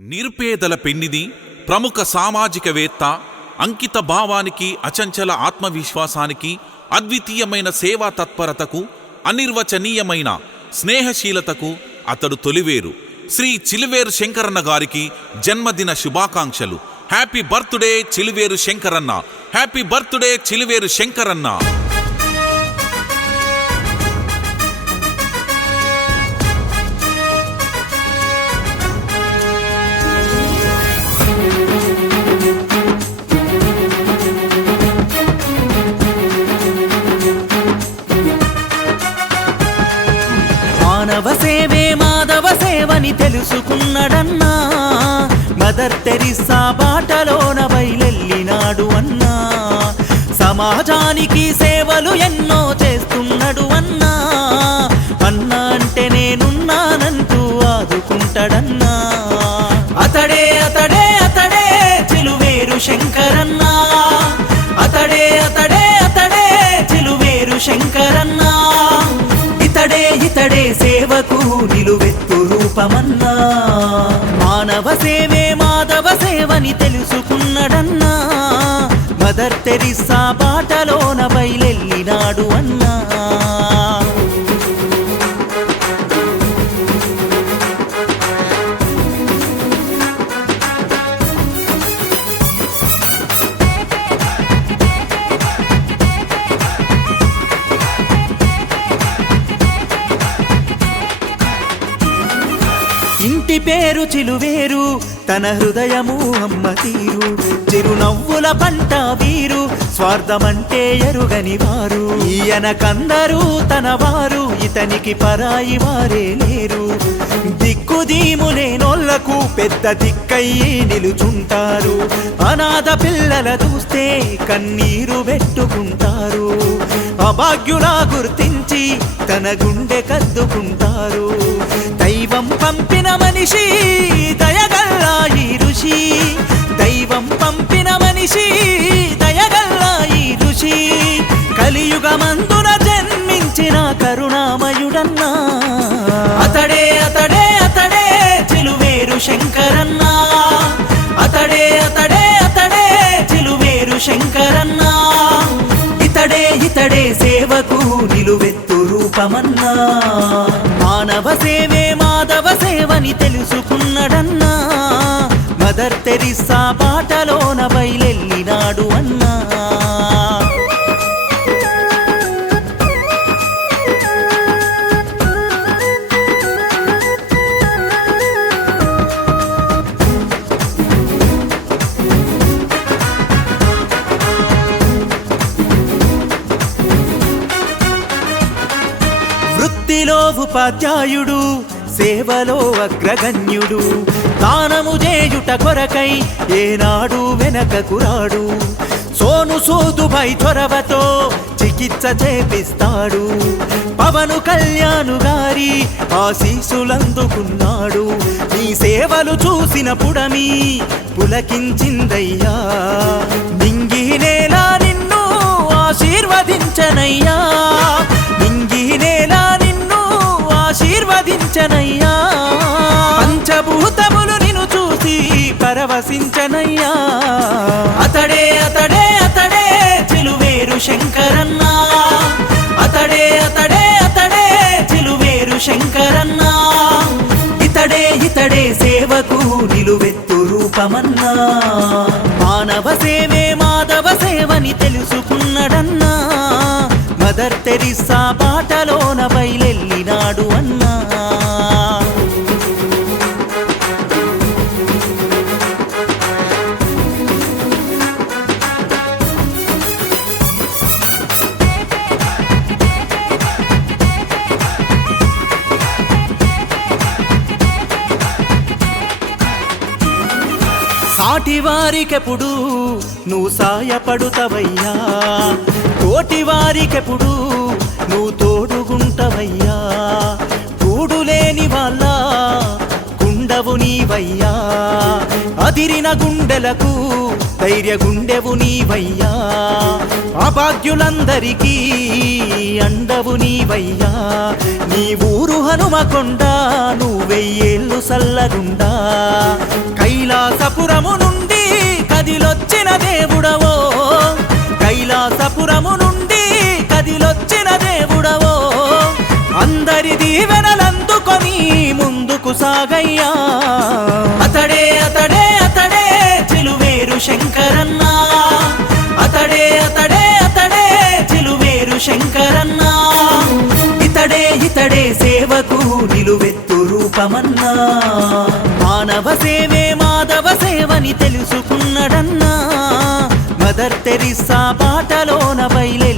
నిరుపేదల పెన్నిది, ప్రముఖ సామాజికవేత్త, అంకిత భావానికి, అచంచల ఆత్మవిశ్వాసానికి, అద్వితీయమైన సేవా తత్పరతకు, అనిర్వచనీయమైన స్నేహశీలతకు అతడు తొలివేరు. శ్రీ చిలువేరు శంకరన్న గారికి జన్మదిన శుభాకాంక్షలు. హ్యాపీ బర్త్డే చిలువేరు శంకరన్న. హ్యాపీ బర్త్డే చిలువేరు శంకరన్న. మానవ సేవే మాధవ సేవని తెలుసుకున్నాడన్నా. మదర్ తెరిసా బాటలోన బయలెల్లినాడు అన్నా. సమాజానికి సేవలు ఎన్నో చేస్తున్నాడు అన్నా. అన్నా అంటే నేనున్నానంటూ ఆదుకుంటాడన్నా. అతడే అతడే అతడే చిలువేరు శంకరన్నా. అతడే అతడే అతడే చిలువేరు శంకరన్నా. ఇతడే సేవకు నిలువెత్తు రూపమన్నా. మానవ సేవే మాధవ సేవని తెలుసుకున్నాడన్నా. మదర్ తెరిసా బాటలోన బయలెల్లినాడు అన్నా. ఇంటి పేరు చిలువేరు, తన హృదయము అమ్మ తీరు. చిరునవ్వుల పంట వీరు, స్వార్థమంటే ఎరుగని వారు. ఈయనకందరూ తన వారు, ఇతనికి పరాయి వారే లేరు. దిక్కుదీములేనోళ్లకు పెద్ద దిక్కయ్యి నిలుచుంటారు. అనాథ పిల్లల చూస్తే కన్నీరు పెట్టుకుంటారు. అభాగ్యులా గుర్తించి తన గుండె కద్దుకుంటారు. దైవం పంపిన మనిషి దయగల్లా ఈ ఋషి. దైవం పంపిన మనిషి దయగల్లా ఈ ఋషి. కలియుగమందున జన్మించిన కరుణామయుడన్నా. అతడే అతడే అతడే చిలువేరు శంకరన్నా. అతడే అతడే అతడే చిలువేరు శంకరన్నా. ఇతడే సేవకు నిలువెత్తు రూపమన్నా. మానవ సేవే మాధవ సేవని తెలుసుకున్నాడన్నా. మదర్ తెరిసా బాటలోన బయలెల్లినాడు అన్నా. వృత్తిలో ఉపాధ్యాయుడు, సేవలో అగ్రగణ్యుడు. దానము చేయుట కొరకై ఏనాడు వెనకకు రాడు. సోను సోదుపై చొరవతో చికిత్స చేపిస్తాడు. పవను కళ్యాణు గారి ఆశీసులందుకున్నాడు. నీ సేవలు చూసిన పుడమి పులకించిందయ్యా. నింగి నేల నిన్ను ఆశీర్వదించనయ్యా. నింగి నేల నిన్ను ఆశీర్వదించనయ్యా. పంచభూతములు నిన్ను చూసి పరవశించనయ్యా. అతడే అతడే అతడే చిలువేరు శంకరన్నా. అతడే అతడే అతడే చిలువేరు శంకరన్నా. ఇతడే సేవకు నిలువెత్తు రూపమన్నా. మానవ సేవే మాధవ సేవని తెలుసుకున్నాడన్నా. మదర్ తెరిసా బాటలోన బయలెల్లినాడు అన్నా. సాటి వారికెప్పుడు నువ్వు సాయపడుతవయ్యా. తోటి వారికెప్పుడు నువ్వు తోడుగుంటవయ్యా. కూడులేని వాళ్ళ కుండవు నీవయ్యా. అదిరిన గుండెలకు ధైర్య గుండెవు నీవయ్యా. అభాగ్యులందరికీ అండవు నీవయ్యా. నీ ఊరు హనుమకొండ, నువ్వెయ్యేళ్ళు సల్లగుండా. కైలాసపురము నుండి కదిలొచ్చిన దేవుడవో, కైలాసపురము నుండి కదిలొచ్చిన దేవుడవో, అందరి దీవెనలందుకొని ముందుకు సాగయ్యా. అతడే అతడే అతడే చిలువేరు శంకరన్న, అతడే అతడే అతడే చిలువేరు శంకరన్న, ఇతడే ఇతడే సేవకు నిలువెత్తు రూపమన్నా. మానవ సేవే మాధవ సేవని తెలుసుకున్నడన్నా, మదర్ తెరిస్సా బాటలోన బయలు